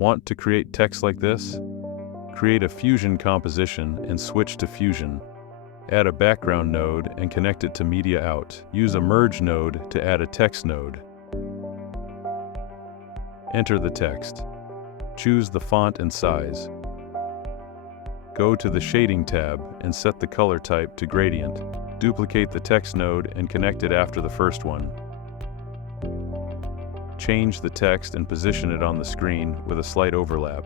Want to create text like this? Create a Fusion composition and switch to Fusion. Add a background node and connect it to Media Out. Use a Merge node to add a text node. Enter the text. Choose the font and size. Go to the Shading tab and set the color type to Gradient. Duplicate the text node and connect it after the first one. Change the text and position it on the screen with a slight overlap.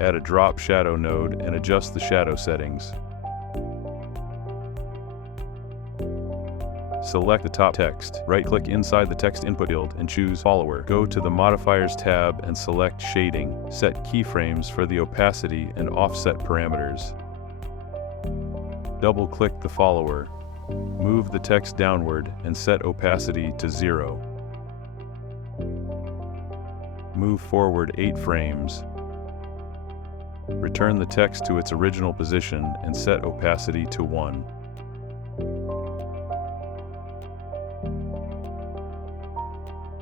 Add a drop shadow node and adjust the shadow settings. Select the top text. Right-click inside the text input field and choose Follower. Go to the Modifiers tab and select Shading. Set keyframes for the opacity and offset parameters. Double-click the follower. Move the text downward and set opacity to 0. Move forward 8 frames. Return the text to its original position and set opacity to 1.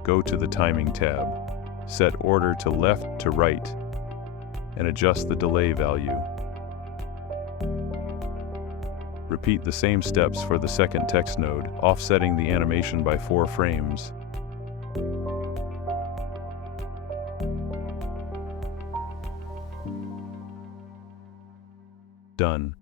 Go to the Timing tab. Set order to left to right and adjust the delay value. Repeat the same steps for the second text node, offsetting the animation by 4 frames. Done.